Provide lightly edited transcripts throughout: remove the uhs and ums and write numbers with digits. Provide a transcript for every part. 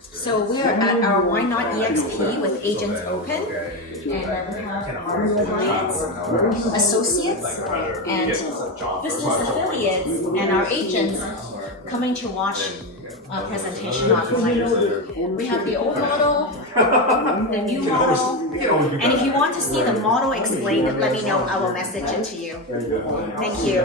So we are at our Why Not EXP with Agents Open, and we have our clients, associates, and business affiliates, and our agents coming to watch a presentation online. We have the old model, the new model, and if you want to see the model explained, let me know. I will message it to you. Thank you.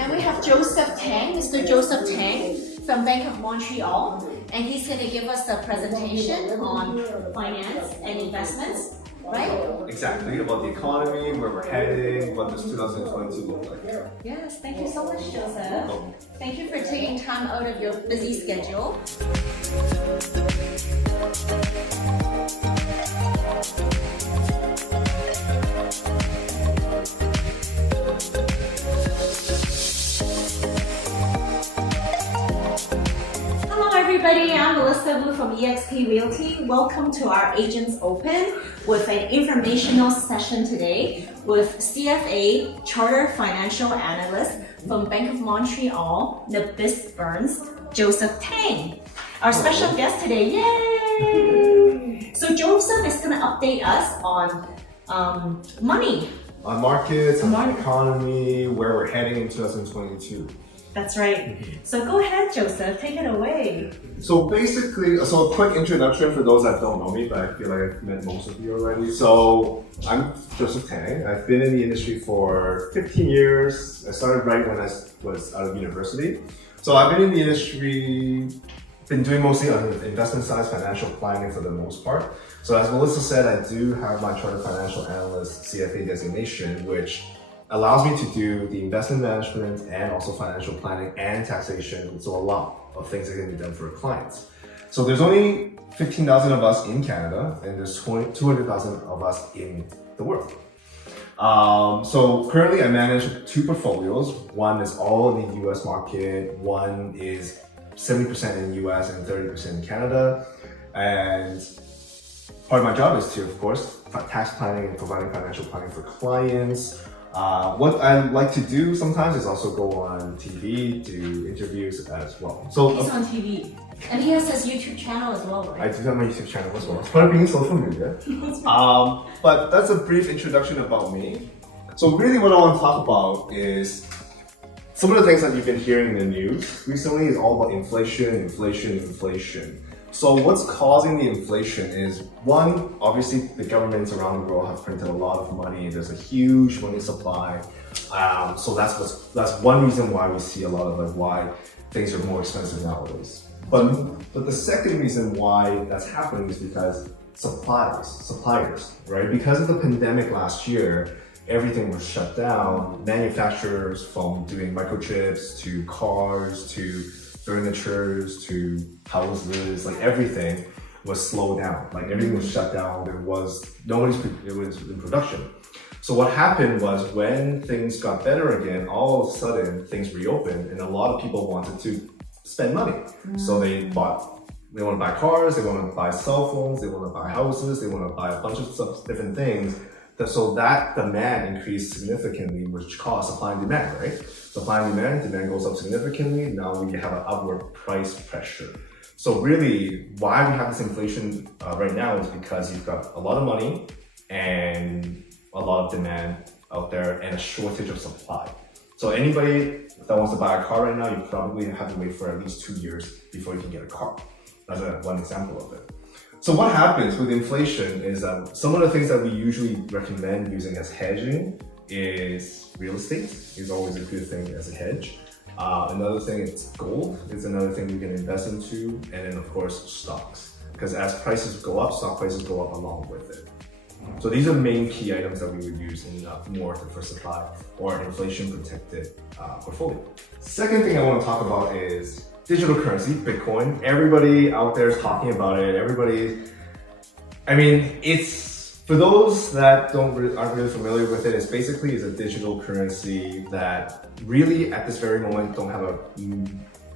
And we have Joseph Tang, Mr. Joseph Tang from Bank of Montreal, and he's going to give us a presentation on finance and investments, right? Exactly, about the economy, where we're heading, what does 2022 look like. Yes, thank you so much, Joseph. Thank you for taking time out of your busy schedule. Everybody, I'm Melissa Wu from eXp Realty. Welcome to our Agents Open with an informational session today with CFA Chartered Financial Analyst from Bank of Montreal, Nabis Burns, Joseph Tang. Our special guest today, yay! So Joseph is going to update us on money. On markets, on the economy, where we're heading in 2022. That's right. So go ahead, Joseph, take it away. So basically, a quick introduction for those that don't know me, but I feel like I've met most of you already. So I'm Joseph Tang. I've been in the industry for 15 years. I started right when I was out of university. So I've been in the industry, been doing mostly on the investment side, financial planning for the most part. So as Melissa said, I do have my Chartered Financial Analyst CFA designation, which allows me to do the investment management and also financial planning and taxation. So a lot of things that can be done for clients. So there's only 15,000 of us in Canada, and there's 200,000 of us in the world. So currently I manage two portfolios. One is all in the US market. One is 70% in US and 30% in Canada. And part of my job is to, of course, tax planning and providing financial planning for clients. What I like to do sometimes is also go on TV, do interviews as well. So he's on TV, and he has his YouTube channel as well, right? I do have my YouTube channel as well. It's part of being social media. But that's a brief introduction about me. So really what I want to talk about is some of the things that you've been hearing in the news recently is all about inflation. So what's causing the inflation is, one, obviously the governments around the world have printed a lot of money. There's a huge money supply. So that's one reason why we see a lot of why things are more expensive nowadays. But the second reason why that's happening is because suppliers, right? Because of the pandemic last year, everything was shut down. Manufacturers, from doing microchips to cars to furnitures to houses, like everything was slowed down. Like everything was shut down. It was in production. So what happened was when things got better again, all of a sudden things reopened and a lot of people wanted to spend money. So they want to buy cars, they want to buy cell phones, they want to buy houses, they want to buy a bunch of different things. So that demand increased significantly, which caused supply and demand, right? Supply and demand goes up significantly. Now we have an upward price pressure. So really, why we have this inflation right now is because you've got a lot of money and a lot of demand out there and a shortage of supply. So anybody that wants to buy a car right now, you probably have to wait for at least 2 years before you can get a car. That's one example of it. So what happens with inflation is that some of the things that we usually recommend using as hedging is real estate is always a good thing as a hedge. Another thing is gold is another thing we can invest into, and then of course stocks, because as prices go up, stock prices go up along with it. So these are main key items that we would use in a more diversified or inflation protected portfolio. Second thing I want to talk about is digital currency, Bitcoin. Everybody out there is talking about it. It's, for those that aren't really familiar with it, it's basically a digital currency that really at this very moment don't have a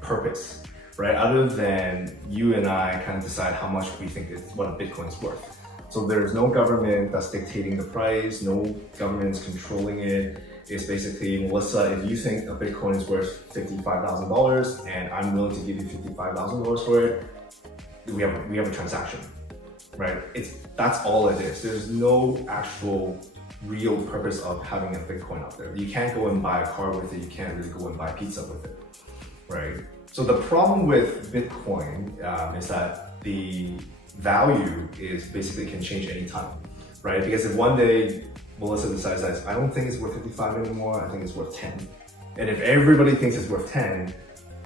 purpose, right? Other than you and I kind of decide how much we think what a Bitcoin is worth. So there's no government that's dictating the price, no government's controlling it. is basically, Melissa, if you think a Bitcoin is worth $55,000 and I'm willing to give you $55,000 for it, we have a transaction, right? That's all it is. There's no actual real purpose of having a Bitcoin out there. You can't go and buy a car with it. You can't really go and buy pizza with it, right? So the problem with Bitcoin is that the value is basically can change anytime, right? Because if one day Melissa decides that I don't think it's worth 55 anymore, I think it's worth 10. And if everybody thinks it's worth 10,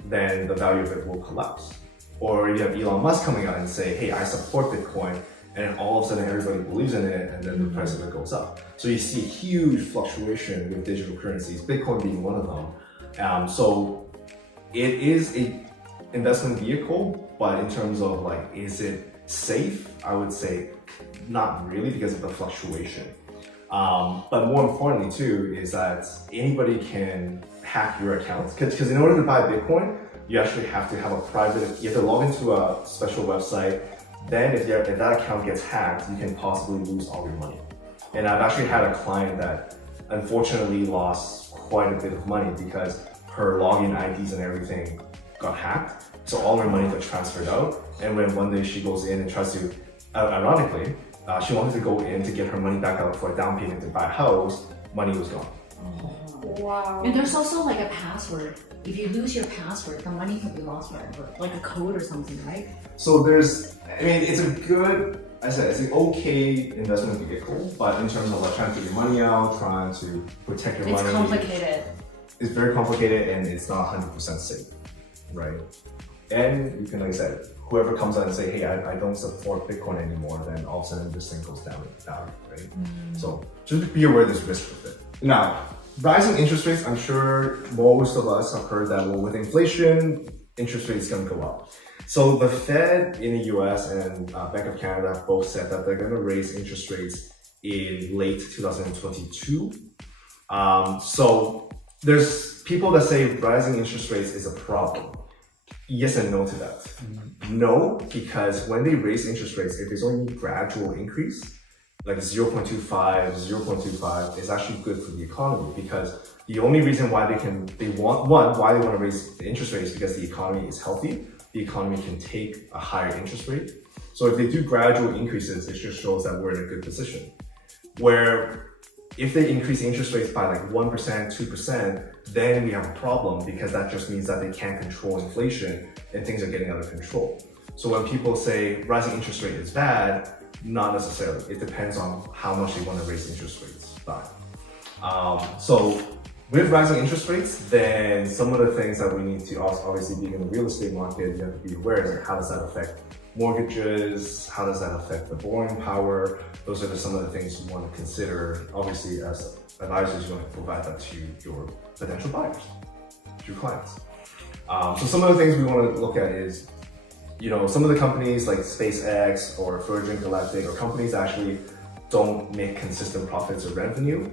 then the value of it will collapse. Or you have Elon Musk coming out and say, hey, I support Bitcoin, and then all of a sudden everybody believes in it, and then the price of it goes up. So you see huge fluctuation with digital currencies, Bitcoin being one of them. So it is a investment vehicle, but in terms of like, is it safe? I would say not really, because of the fluctuation. But more importantly too, is that anybody can hack your accounts. Because in order to buy Bitcoin, you actually have to have a private, you have to log into a special website. Then if that account gets hacked, you can possibly lose all your money. And I've actually had a client that unfortunately lost quite a bit of money because her login IDs and everything got hacked. So all her money got transferred out. And when one day she goes in and tries to, ironically, she wanted to go in to get her money back out for a down payment to buy a house, money was gone. Wow. And there's also like a password. If you lose your password, the money can be lost forever, like a code or something, right? So it's a good, it's an okay investment vehicle, but in terms of like trying to get your money out, trying to protect your money. It's complicated. It's very complicated and it's not 100% safe, right? And you can, like I said, whoever comes out and say, hey, I don't support Bitcoin anymore, then all of a sudden this thing goes down in value, right? So just be aware there's risk with it. Now, rising interest rates, I'm sure most of us have heard that, well, with inflation, interest rates going to go up. So the Fed in the US and Bank of Canada have both said that they're going to raise interest rates in late 2022. So there's people that say rising interest rates is a problem. Yes and no to that. No, because when they raise interest rates, if it's only gradual increase, like 0.25, is actually good for the economy, because the only reason why why they want to raise the interest rate is because the economy is healthy. The economy can take a higher interest rate. So if they do gradual increases, it just shows that we're in a good position. Where if they increase interest rates by like 1%, 2%, then we have a problem, because that just means that they can't control inflation and things are getting out of control. So when people say rising interest rate is bad, not necessarily. It depends on how much they want to raise interest rates by. So with rising interest rates, then some of the things that we need to, obviously being in the real estate market, you have to be aware of, like, how does that affect mortgages? How does that affect the borrowing power? Those are some of the things you want to consider. Obviously, as advisors, you want to provide that to your potential buyers, to your clients. So some of the things we want to look at is, some of the companies like SpaceX or Virgin Galactic, or companies that actually don't make consistent profits or revenue,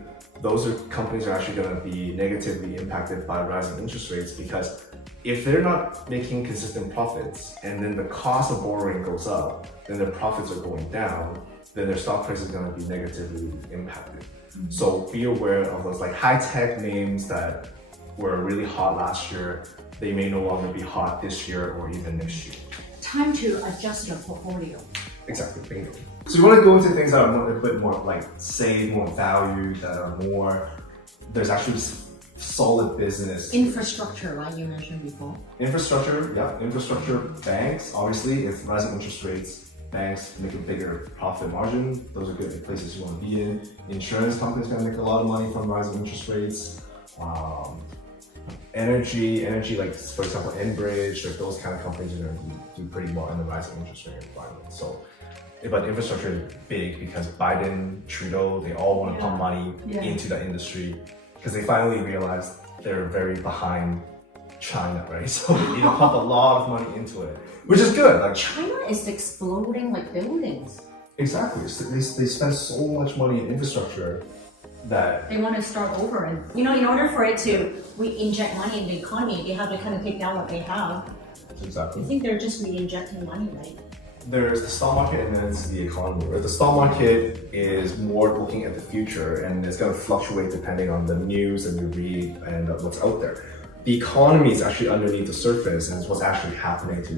companies are actually going to be negatively impacted by rising interest rates, because if they're not making consistent profits and then the cost of borrowing goes up, then their profits are going down, then their stock price is going to be negatively impacted. So be aware of those like high-tech names that were really hot last year. They may no longer be hot this year or even next year. Time to adjust your portfolio. Exactly, bingo. So you want to go into things that are a bit more like safe, more value, that are more, there's actually solid business. Infrastructure, right? You mentioned before. Infrastructure, yeah. Infrastructure, banks, obviously, if rising interest rates, banks make a bigger profit margin. Those are good places you want to be in. Insurance companies can make a lot of money from rising interest rates. Energy, like for example, Enbridge, like those kind of companies are going to do pretty well in the rising interest rate environment. So, but infrastructure is big because Biden, Trudeau, they all want to pump money into that industry, because they finally realized they're very behind China, right? So they need to pump a lot of money into it, which is good. Like China is exploding like buildings. Exactly. So they spend so much money in infrastructure that they want to start over, and in order for it to re-inject money in the economy, they have to kind of take down what they have. exactly. I think they're just re-injecting money, right? there's the stock market and then there's the economy. Right? The stock market is more looking at the future and it's going to fluctuate depending on the news and you read and what's out there. The economy is actually underneath the surface and it's what's actually happening to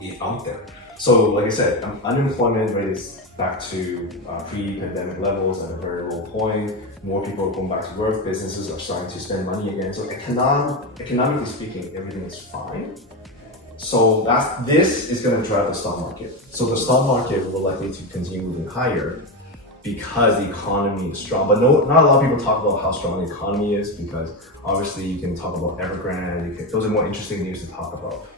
the out there. So like I said, unemployment rate is back to pre-pandemic levels at a very low point. More people are going back to work. Businesses are starting to spend money again. So economically speaking, everything is fine. So this is going to drive the stock market. So the stock market will likely to continue moving higher because the economy is strong. But not a lot of people talk about how strong the economy is because obviously you can talk about Evergrande. Those are more interesting news to talk about.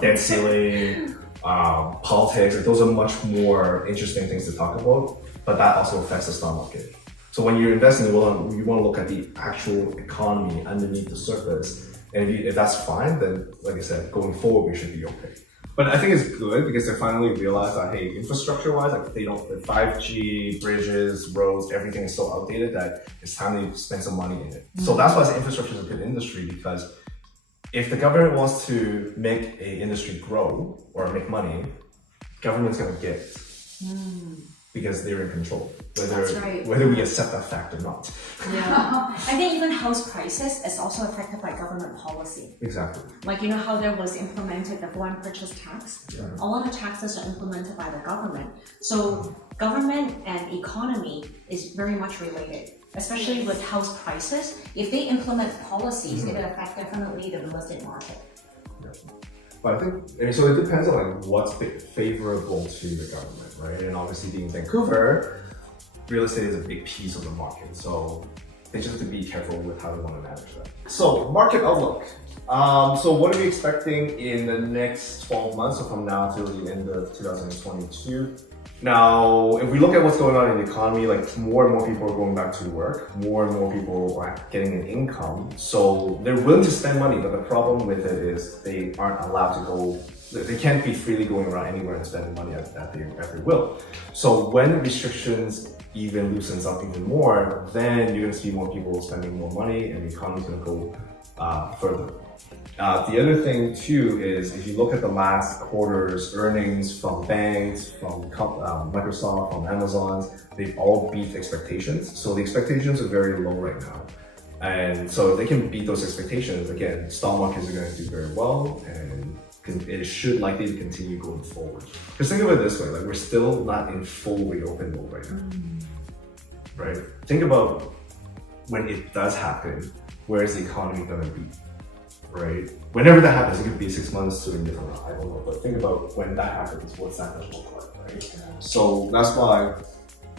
Debt ceiling, politics, those are much more interesting things to talk about, but that also affects the stock market. So when you're investing, you want to look at the actual economy underneath the surface. And if that's fine, then like I said, going forward, we should be okay. But I think it's good because they finally realized that, hey, infrastructure-wise, like the 5G, bridges, roads, everything is so outdated that it's time to spend some money in it. So that's why infrastructure is a good industry, because if the government wants to make an industry grow or make money, government's going to get it because they're in control, whether we accept that fact or not. Yeah, I think even house prices is also affected by government policy. Exactly. Like, you know how there was implemented the foreign purchase tax? Yeah. All of the taxes are implemented by the government. So government and economy is very much related, especially with house prices. If they implement policies, it will affect definitely the real estate market. Yeah. But I think, so it depends on like what's favorable to the government, right? And obviously being Vancouver, real estate is a big piece of the market. So they just have to be careful with how they want to manage that. So market outlook. So what are we expecting in the next 12 months, so from now till the end of 2022? Now, if we look at what's going on in the economy, like more and more people are going back to work, more and more people are getting an income. So they're willing to spend money, but the problem with it is they aren't allowed to go, they can't be freely going around anywhere and spending money at their will. So when restrictions even loosens up even more, then you're gonna see more people spending more money and the economy's gonna go further. The other thing too is if you look at the last quarter's earnings from banks, from Microsoft, from Amazon, they've all beat expectations. So the expectations are very low right now. And so if they can beat those expectations, again, stock markets are going to do very well and it should likely continue going forward. Because think of it this way, like we're still not in full reopen mode right now, right? Think about when it does happen, where is the economy going to be? Right? Whenever that happens, it could be 6 months to a different, I don't know, but think about when that happens, what's that going to look like, right? So that's why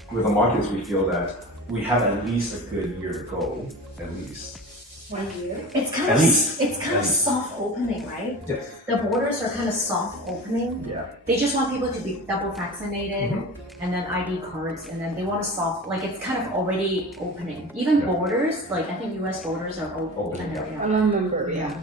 with the markets, we feel that we have at least a good year to go, at least. 1 year? It's kind of soft opening, right? Yes. The borders are kind of soft opening. Yeah. They just want people to be double vaccinated and then ID cards, and then they want to soft, like it's kind of already opening. Even borders, like I think US borders are open. I remember, yeah.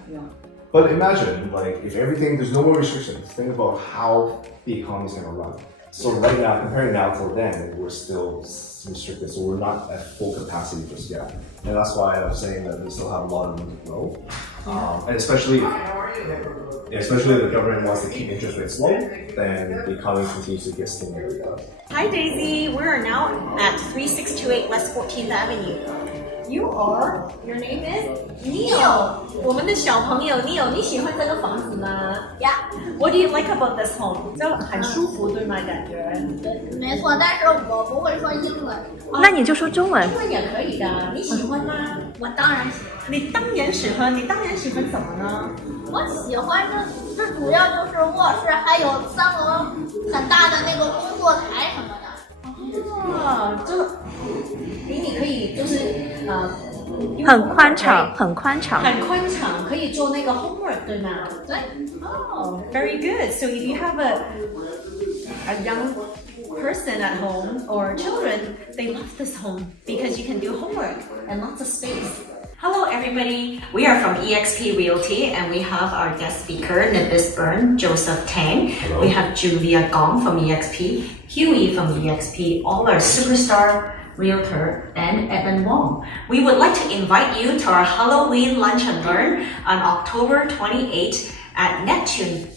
But imagine, like, if there's no more restrictions, think about how the economy's gonna run. So right now, comparing now till then, we're still restricted, so we're not at full capacity just yet. And that's why I'm saying that we still have a lot of room to grow. And especially if the government wants to keep interest rates low, then the economy continues to get stimulated. Hi Daisy, we are now at 3628 West 14th Avenue. Your name is Neil. 我们的小朋友 Neil， 你喜欢这个房子吗 Yeah. What do you like about this home? 就很舒服，对吗？感觉。没错，但是我不会说英文。那你就说中文。中文也可以的，你喜欢吗？我当然喜欢。你当然喜欢，你当然喜欢什么呢？我喜欢这主要就是卧室，还有3个很大的那个工作台什么的。哦，就你可以就是很宽敞，很宽敞，很宽敞，可以做那个 homework 对吗？对。Oh, very good. So if you have a young person at home or children, they love this home because you can do homework and lots of space. Hello everybody, we are from eXp Realty and we have our guest speaker, Nibis Byrne, Joseph Tang. Hello. We have Julia Gong from eXp, Huey from eXp, all our superstar realtor, and Evan Wong. We would like to invite you to our Halloween Lunch and Learn on October 28th at Neptune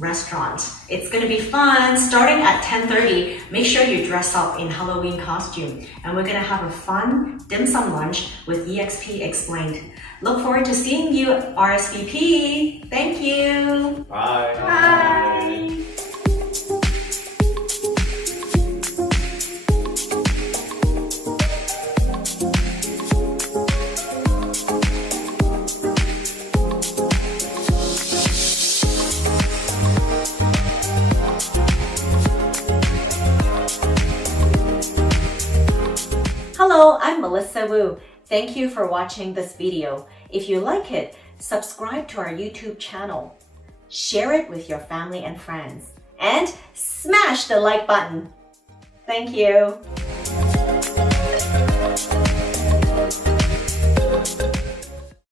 restaurant. It's gonna be fun. Starting at 10:30, make sure you dress up in Halloween costume. And we're gonna have a fun dim sum lunch with EXP Explained. Look forward to seeing you RSVP. Thank you. Bye. Bye. Hello, I'm Melissa Wu. Thank you for watching this video. If you like it, subscribe to our YouTube channel, share it with your family and friends, and smash the like button. Thank you.